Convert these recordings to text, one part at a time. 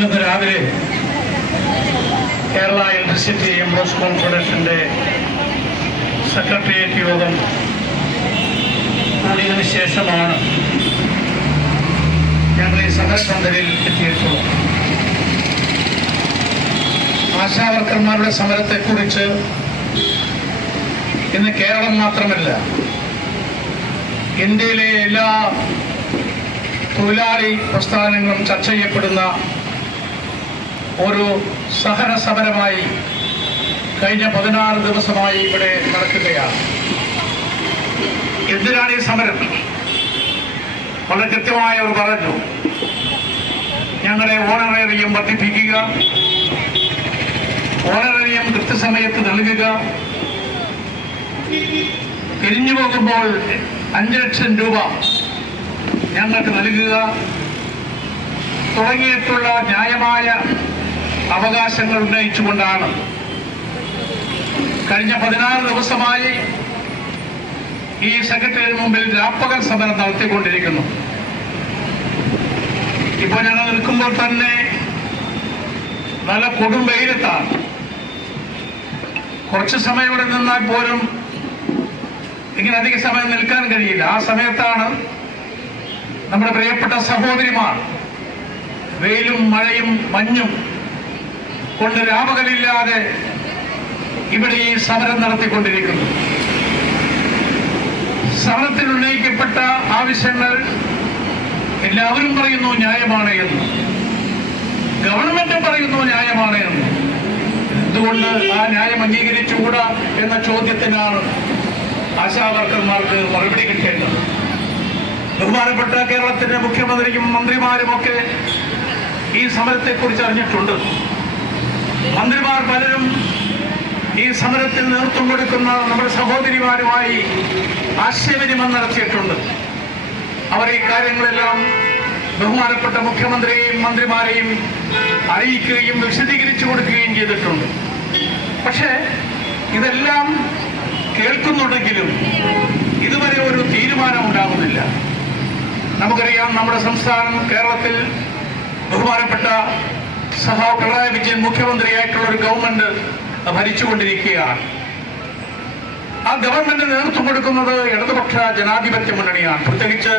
നമ്മളിന്ന് രാവിലെ Kerala electricity employees കോൺഫെഡറേഷൻ്റെ secretariat യോഗം കൂടിയതിനു ശേഷമാണ് ഞങ്ങൾ ഈ സമരപന്തലിൽ എത്തിയിട്ടുള്ളത്. ആശാവർക്കർമാരുടെ സമരത്തെക്കുറിച്ച് ഇന്ന് കേരളം മാത്രമല്ല, ഇന്ത്യയിലെ എല്ലാ തൊഴിലാളി പ്രസ്ഥാനങ്ങളും ചർച്ച ചെയ്യപ്പെടുന്ന ഒരു സഹന സമരമായി കഴിഞ്ഞ 16 ദിവസമായി ഇവിടെ നടക്കുകയാണ്. എന്തിനാണ് ഈ സമരം? വളരെ കൃത്യമായി അവർ പറഞ്ഞു, ഞങ്ങളെ ഓണറേറിയം വർദ്ധിപ്പിക്കുക, ഓണറേറിയം കൃത്യസമയത്ത് നൽകുക, പിരിഞ്ഞു പോകുമ്പോൾ 5 ലക്ഷം രൂപ ഞങ്ങൾക്ക് നൽകുക തുടങ്ങിയിട്ടുള്ള ന്യായമായ അവകാശങ്ങൾ ഉന്നയിച്ചുകൊണ്ടാണ് കഴിഞ്ഞ 16 ദിവസമായി ഈ സെക്രട്ടറിയേറ്റിന് മുമ്പിൽ രാപ്പകൽ സമരം നടത്തിക്കൊണ്ടിരിക്കുന്നു. ഇപ്പോൾ ഞങ്ങൾ നിൽക്കുമ്പോൾ തന്നെ നല്ല കൊടും വെയിലത്താണ്. കുറച്ച് സമയം ഇവിടെ നിന്നാൽ പോലും ഇങ്ങനെ അധിക സമയം നിൽക്കാൻ കഴിയില്ല. ആ സമയത്താണ് നമ്മുടെ പ്രിയപ്പെട്ട സഹോദരിമാർ വെയിലും മഴയും മഞ്ഞും കൊണ്ട് രാപകലില്ലാതെ ഇവിടെ ഈ സമരം നടത്തിക്കൊണ്ടിരിക്കുന്നു. സമരത്തിൽ ഉന്നയിക്കപ്പെട്ട ആവശ്യങ്ങൾ എല്ലാവരും പറയുന്നു ന്യായമാണ് എന്ന്, ഗവൺമെന്റ് പറയുന്നു ന്യായമാണ് എന്ന്. എന്തുകൊണ്ട് ആ ന്യായം അംഗീകരിച്ചുകൂടാ എന്ന ചോദ്യത്തിനാണ് ആശാവർക്കർമാർക്ക് മറുപടി കിട്ടേണ്ടത്. ബഹുമാനപ്പെട്ട കേരളത്തിന്റെ മുഖ്യമന്ത്രിയും മന്ത്രിമാരുമൊക്കെ ഈ സമരത്തെക്കുറിച്ച് അറിഞ്ഞിട്ടുണ്ട്. മന്ത്രിമാർ പലരും ഈ സമരത്തിൽ നേതൃത്വം കൊടുക്കുന്ന നമ്മുടെ സഹോദരിമാരുമായി ആശയവിനിമയം നടത്തിയിട്ടുണ്ട്. അവർ ഈ കാര്യങ്ങളെല്ലാം ബഹുമാനപ്പെട്ട മുഖ്യമന്ത്രിയെയും മന്ത്രിമാരെയും അറിയിക്കുകയും വിശദീകരിച്ചു കൊടുക്കുകയും ചെയ്തിട്ടുണ്ട്. പക്ഷേ ഇതെല്ലാം കേൾക്കുന്നുണ്ടെങ്കിലും ഇതുവരെ ഒരു തീരുമാനം ഉണ്ടാകുന്നില്ല. നമുക്കറിയാം, നമ്മുടെ സംസ്ഥാനം കേരളത്തിൽ ബഹുമാനപ്പെട്ട സഹാവ് പിണറായി വിജയൻ മുഖ്യമന്ത്രിയായിട്ടുള്ള ഒരു ഗവൺമെന്റ് ഭരിച്ചുകൊണ്ടിരിക്കുകയാണ്. ആ ഗവൺമെന്റ് നേതൃത്വം കൊടുക്കുന്നത് ഇടതുപക്ഷ ജനാധിപത്യ മുന്നണിയാണ്. പ്രത്യേകിച്ച്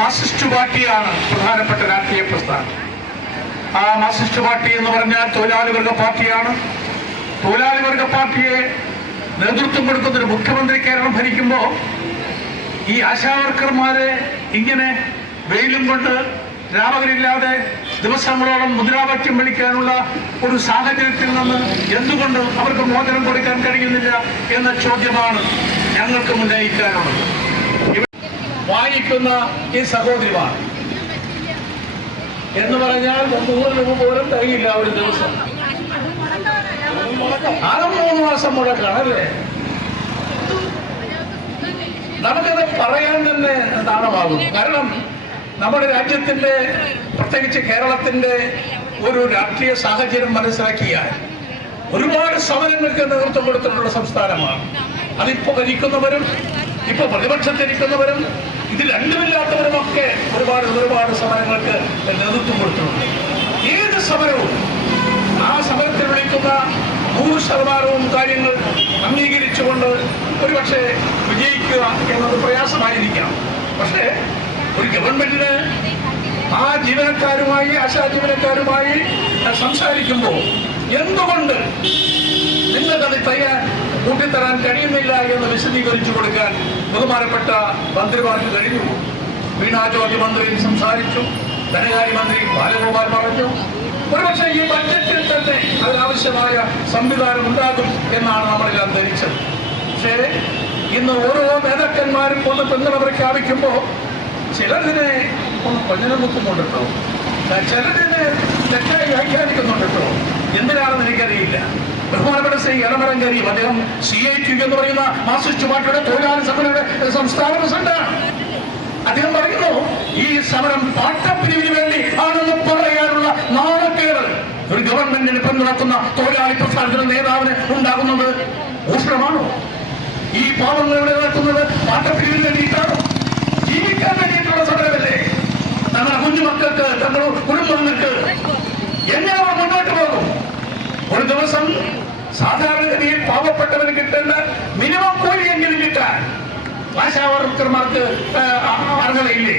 മാർക്സിസ്റ്റ് പാർട്ടിയാണ് പ്രധാനപ്പെട്ട രാഷ്ട്രീയ പ്രസ്ഥാനം. ആ മാർക്സിസ്റ്റ് പാർട്ടി എന്ന് പറഞ്ഞാൽ തൊഴിലാളി വർഗ പാർട്ടിയാണ്. തൊഴിലാളി വർഗ പാർട്ടിയെ നേതൃത്വം കൊടുക്കുന്ന ഒരു മുഖ്യമന്ത്രി കേരളം ഭരിക്കുമ്പോൾ ഈ ആശാവർക്കർമാരെ ഇങ്ങനെ വെയിലും കൊണ്ട് രാപകലില്ലാതെ ദിവസങ്ങളോളം മുദ്രാവാക്യം വിളിക്കാനുള്ള ഒരു സാഹചര്യത്തിൽ നിന്ന് എന്തുകൊണ്ട് അവർക്ക് മോചനം കൊടുക്കാൻ കഴിയുന്നില്ല എന്ന ചോദ്യമാണ് ഞങ്ങൾക്ക് ഉന്നയിക്കാനുള്ളത്. വായിക്കുന്ന ഈ സഹോദരിമാർ എന്ന് പറഞ്ഞാൽ 100 രൂപ പോലും തികയില്ല ഒരു ദിവസം. 3 മാസം മുടക്കാണല്ലേ? നമുക്കത് പറയാൻ തന്നെ നാണമാകും. കാരണം നമ്മുടെ രാജ്യത്തിന്റെ, പ്രത്യേകിച്ച് കേരളത്തിന്റെ ഒരു രാഷ്ട്രീയ സാഹചര്യം മനസ്സിലാക്കിയാൽ ഒരുപാട് സമരങ്ങൾക്ക് നേതൃത്വം കൊടുത്തിട്ടുള്ള സംസ്ഥാനമാണ്. അതിപ്പോ ഭരിക്കുന്നവരും ഇപ്പൊ പ്രതിപക്ഷത്തിരിക്കുന്നവരും ഇത് രണ്ടുമില്ലാത്തവരുമൊക്കെ ഒരുപാട് സമരങ്ങൾക്ക് നേതൃത്വം കൊടുത്തിട്ടുണ്ട്. ഏത് സമരവും ആ സമരത്തിൽ വിളിക്കുന്ന 100% കാര്യങ്ങൾ അംഗീകരിച്ചുകൊണ്ട് ഒരുപക്ഷെ വിജയിക്കുക എന്നത് പ്രയാസമായിരിക്കാം. പക്ഷേ ഒരു ഗവൺമെന്റിന് ആ ജീവനക്കാരുമായി, ആശാ ജീവനക്കാരുമായി സംസാരിക്കുമ്പോൾ എന്തുകൊണ്ട് നിങ്ങൾക്കത് കൂട്ടിത്തരാൻ കഴിയുന്നില്ല എന്ന് വിശദീകരിച്ചു കൊടുക്കാൻ ബഹുമാനപ്പെട്ട മന്ത്രിമാർക്ക് കഴിഞ്ഞു. വീണാ ജോർജ് മന്ത്രി സംസാരിച്ചു, ധനകാര്യമന്ത്രി ബാലഗോപാൽ പറഞ്ഞു. ഒരുപക്ഷെ ഈ ബഡ്ജറ്റിൽ തന്നെ അതിനാവശ്യമായ സംവിധാനം ഉണ്ടാകും എന്നാണ് നമ്മളെല്ലാം ധരിച്ചത്. പക്ഷേ ഇന്ന് ഓരോ നേതാക്കന്മാരും ഒന്ന് പിന്തുണ പ്രഖ്യാപിക്കുമ്പോൾ ചിലതിനെ ഒന്ന് കൊഞ്ഞനം കുത്തുന്നുണ്ടോ, ചിലതിനെ തെറ്റായി വ്യാഖ്യാനിക്കുന്നുണ്ടോ. എന്തിനാണെന്ന് എനിക്കറിയില്ല. ബഹുമാനപ്പെട്ട ശ്രീ എളമരം കരീം, അദ്ദേഹം CITU എന്ന് പറയുന്ന മാർക്സിസ്റ്റ് പാർട്ടിയുടെ തൊഴിലാളി സംഘടനയുടെ സംസ്ഥാന പ്രസിഡന്റാണ്. അദ്ദേഹം പറയുന്നു, ഈ സമരം പാട്ടപ്പിരിവിന് വേണ്ടി ആണെന്ന് പറയാനുള്ള നാണക്കേട് ഒരു ഗവൺമെന്റിന് പിന്തുണക്കുന്ന തൊഴിലാളി പ്രസ്ഥാനത്തിന്റെ നേതാവിന് ഉണ്ടാകുന്നത് ഊഷ്ണമാണോ? ഈ പാവങ്ങളുടെ നടക്കുന്നത് പാട്ടപ്പിരിവിന് വേണ്ടിയിട്ടാണോ? ജീവിക്കാൻ വേണ്ടിയിട്ടുള്ള സമരമല്ലേ? തങ്ങളുടെ കുഞ്ഞുമക്കൾക്ക്, തങ്ങളുടെ കുടുംബങ്ങൾക്ക് സാധാരണഗതിയിൽ പാവപ്പെട്ടവന് കിട്ടേണ്ട മിനിമം കൂലിയെങ്കിലും കിട്ടാൻ ആശാവർക്കർമാർക്ക് അർഹതയില്ലേ?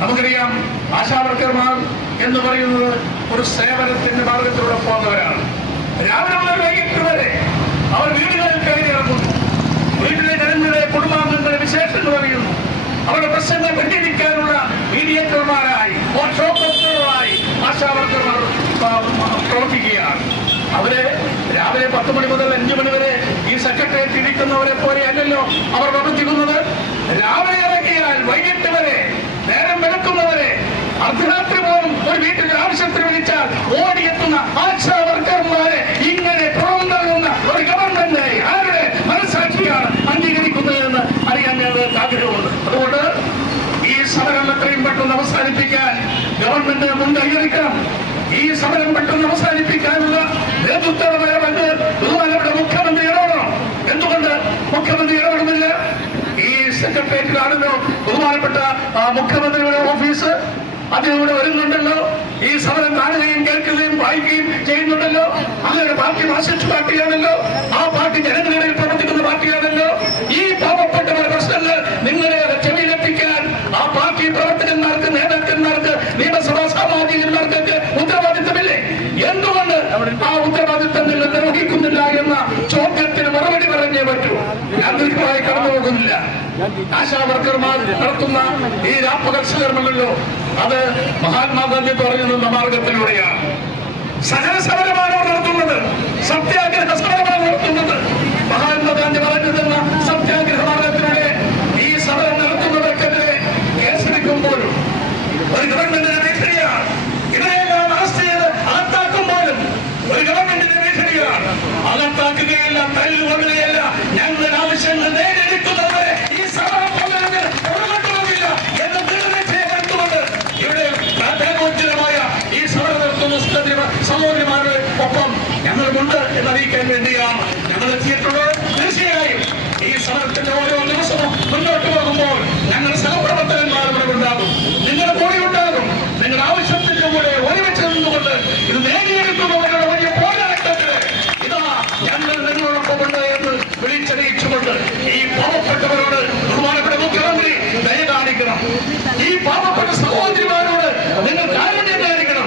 നമുക്കറിയാം, ആശാവർക്കർമാർ എന്ന് പറയുന്നത് ഒരു സേവനത്തിന്റെ മാർഗത്തിലൂടെ പോകുന്നവരാണ്. രാവിലെ മുതൽ വൈകിട്ട് വരെ അവർ വീടുകളിൽ കയറി ഇറങ്ങുന്നു. വീട്ടിലെ ജനങ്ങളുടെ കുടുംബാംഗങ്ങളുടെ വിശേഷങ്ങൾ അറിയുന്നു. അവരുടെ പ്രശ്നങ്ങൾ പരിഹരിക്കാനുള്ള മീഡിയേറ്റർമാരായി ആശാവർക്കർമാർ പ്രവർത്തിക്കുകയാണ്. അവര് രാവിലെ 10 മണി മുതൽ 5 മണി വരെ ഈ സെക്രട്ടേറിയറ്റ് ഇരിക്കുന്നവരെ പോലെ അല്ലല്ലോ അവർ പ്രവർത്തിക്കുന്നത്. രാവിലെ ഇറങ്ങിയാൽ വൈകിട്ട് വരെ, നേരം വെളുക്കുന്നവരെ, അർദ്ധരാത്രി പോലും ഒരു വീട്ടിൽ ആവശ്യത്തിന് വിളിച്ചാൽ ഓടിയെത്തുന്ന ആശാവർക്കർമാരെ ഇങ്ങനെ പുറന്തള്ളുന്ന ഒരു ഗവൺമെന്റ് ആരുടെ മനസ്സാക്ഷിയാണ് അംഗീകരിക്കുന്നതെന്ന് അറിയാൻ ഞങ്ങൾക്ക് ആഗ്രഹമുണ്ട്. അതുകൊണ്ട് ഈ സമരം എത്രയും പെട്ടെന്ന് അവസാനിപ്പിക്കാൻ ഗവൺമെന്റ് മുൻകൈയെടുക്കണം. ഈ സമരം പെട്ടെന്ന് അവസാനിപ്പിക്കാനുള്ള നേതൃത്വപരമായ പങ്ക് ബഹുമാനപ്പെട്ട മുഖ്യമന്ത്രി ഇടപെടണം. എന്തുകൊണ്ട് മുഖ്യമന്ത്രി ഇടപെടുന്നില്ല? ഈ സെക്രട്ടേറിയറ്റിലാണല്ലോ ബഹുമാനപ്പെട്ട മുഖ്യമന്ത്രിയുടെ ഓഫീസ്. അതിലൂടെ വരുന്നുണ്ടല്ലോ. ഈ സമരം കാണുകയും കേൾക്കുകയും വായിക്കുകയും ചെയ്യുന്നുണ്ടല്ലോ. അങ്ങനെ പാർട്ടി മാർക്സിസ്റ്റ് പാർട്ടിയാണല്ലോ. ആ പാർട്ടി ജനങ്ങളുടെ പ്രവർത്തിക്കുന്ന പാർട്ടിയാണല്ലോ. ഈ പാവപ്പെട്ടവരുടെ പ്രശ്നങ്ങൾ നിങ്ങളെ ചെവിയിലെത്തിക്കാൻ ആ പാർട്ടി പ്രവർത്തകന്മാർക്ക്, നേതാക്കന്മാർക്ക്, നിയമസഭാ സാമാജികന്മാർക്കൊക്കെ ഉത്തരവാദിത്തമില്ലേ? എന്തുകൊണ്ട് ആ ഉത്തരവാദിത്തം നിങ്ങൾ നിർവഹിക്കുന്നില്ല എന്ന ചോദ്യത്തിന് മറുപടി പറഞ്ഞേ പറ്റൂ. ഞാൻ ദീർഘമായി കടന്നു പോകുന്നില്ല. ആശാവർക്കർമാർ നടത്തുന്ന ഈ രാപ്പകൽ സമരമല്ലോ, അത് മഹാത്മാഗാന്ധി പറഞ്ഞു തന്ന മാർഗത്തിലൂടെയാണ്. സഹന സമരമാണ് നടത്തുന്നത്, സത്യാഗ്രഹ സമരമാണ് നടത്തുന്നത്. മഹാത്മാഗാന്ധി പറഞ്ഞു തന്ന സത്യാഗ്രഹ മാർഗത്തിലൂടെ ഈ സമരം നടത്തുന്നവർക്കെതിരെ കേസെടുക്കുമ്പോഴും ഒരു ഗവൺമെന്റിന്റെ മേഖലയാണ്. ഇവരെല്ലാം അറസ്റ്റ് ചെയ്ത് അകത്താക്കുമ്പോഴും ഒരു ഗവൺമെന്റിന്റെ മേഖലയാണ്. അകത്താക്കുകയല്ല, തല്ലുകൊള്ളുകയല്ല, ഞങ്ങളുടെ ആവശ്യങ്ങൾ നേടിയെടുക്കുന്നവരെ ഈ സമരം ഉൾക്കൊണ്ടുപോകില്ല എന്ന് ദൃഢനിശ്ചയമെടുത്തുകൊണ്ട് ഇവിടെ പ്രാധാന്യോജ്വലമായ ഈ സമരം നടത്തുന്ന സഹോദരിമാരുടെ ഒപ്പം ഞങ്ങളുമുണ്ട് എന്നറിയിക്കാൻ വേണ്ടിയാണ് ഞങ്ങൾ എത്തിയിട്ടുള്ളത്. തീർച്ചയായും ഈ സമരത്തിന്റെ ഓരോ ദിവസവും മുന്നോട്ട് പോകുമ്പോൾ ഞങ്ങളുടെ സഹപ്രവർത്തകന്മാർ ഇവിടെ ഉണ്ടാകും, നിങ്ങളുടെ കൂടെ ഉണ്ടാകും. നിങ്ങളുടെ ആവശ്യത്തിന്റെ കൂടെ ഒരുമിച്ച് നിന്നുകൊണ്ട് ഇത് നേടിയെടുക്കുന്നവരുടെ വലിയ പോരാട്ടത്തിന് ഇതാ ഞങ്ങൾ നിങ്ങളോടൊപ്പമുണ്ട് എന്ന് വിളിച്ചറിയിച്ചുകൊണ്ട് ഈ പാവപ്പെട്ടവരോട് ബഹുമാനപ്പെട്ട മുഖ്യമന്ത്രി ദയ കാണിക്കണം. ഈ പാവപ്പെട്ട സഹോദരിമാരോട് നിങ്ങൾ കാരുണ്യം കാണിക്കണം.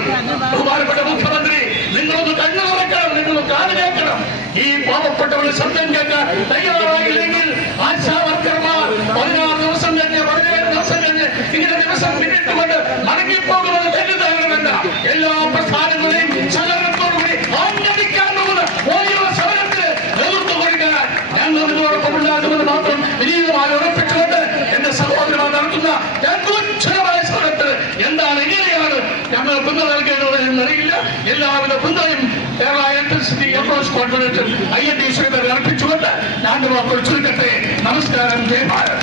ബഹുമാനപ്പെട്ട മുഖ്യമന്ത്രി നിങ്ങളൊന്ന് കണ്ണു തുറക്കണം, നിങ്ങൾ കാതു കേൾക്കണം. ഈ പാവപ്പെട്ടവരുടെ ശബ്ദം കേൾക്കാൻ തയ്യാറായില്ലെങ്കിൽ ആശാവർക്കർമാർ 16 ദിവസം കഴിഞ്ഞ് 17 ദിവസം കഴിഞ്ഞ് ഇങ്ങനെ ദിവസം പിന്നിട്ടുകൊണ്ട് മടങ്ങിപ്പോകുന്നത് തെറ്റിദ്ധാരണമല്ല. എല്ലാ പ്രസ്ഥാനങ്ങളെയും സഹകരണത്തോടുകൂടി അംഗീകരിക്കാൻ പോകുന്ന ഓരോ സമരത്തിന് നേതൃത്വം കൊടുക്കാൻ ഞങ്ങൾ നിങ്ങളോടൊപ്പം ഉണ്ടാകുമെന്ന് മാത്രം വിനീതമായി ഉറപ്പിച്ചുകൊണ്ട് എന്റെ സഹോദരന്മാർ നടത്തുന്ന ഉജ്ജ്വലമായ സമരത്തിന് എന്താണ്, എങ്ങനെയാണ് ഞങ്ങൾ പിന്തുണ നൽകേണ്ടത് എന്നറിയില്ല. എല്ലാവിധ പിന്തുണയും Kerala electricity employees confederation INTUC അർപ്പിച്ചുകൊണ്ട് ഞാൻ വാക്കുകൾ ചുരുക്കട്ടെ. നമസ്കാരം. ജയ് ഭാരത്.